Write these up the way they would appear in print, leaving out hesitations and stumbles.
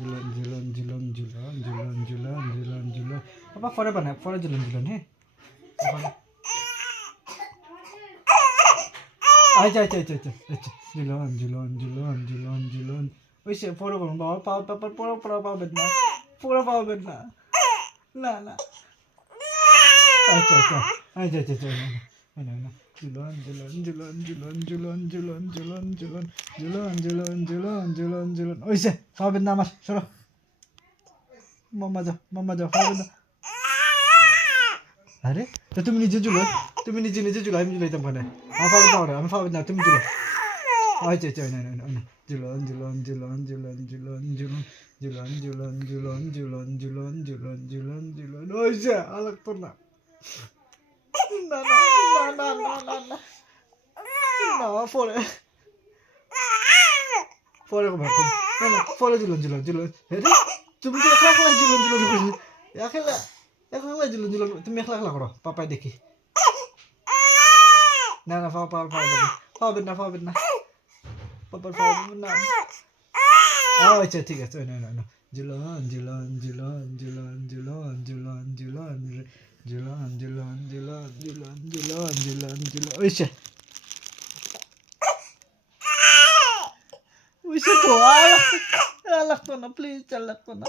ঝুলন বাবা পরে বানায় পরে ঝুলন হ্যাঁ আচ্ছা ঝুলন ওইসে পরে বলুন বাবা পুরো পাবেন না পুরো পাবেন না না না আচ্ছা না ঝুলন ওইসে পাবেন না আমার সরো মাম্মা যাও পাবেন না আরে তো তুমি নিজে ঝুলো আমি ঝুলাইতাম কেন আমি পাবেন না তুমি ঝুলো আচ্ছা না ঝুলন ওইসে আলাগ তো না না পরে পরে ঝুলন তুমি তো একলা ঝুলন একলা ঝুলন তুমি একলা করো পাপাই দেখি না পাবেন না পাপার পাবেন না আচ্ছা ঠিক আছে না ঝুলন ওইসে তো আর লাগতো না প্লিজ আর লাগতো না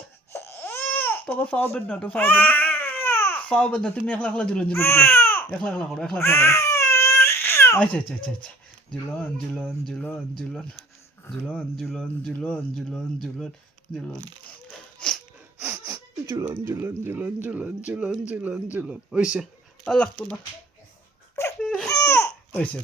পাপা পাবেন না তুমি একলা ঝুলন করো একলা করো আচ্ছা ঝুলন ওইসে আর লাগতো না ওইসে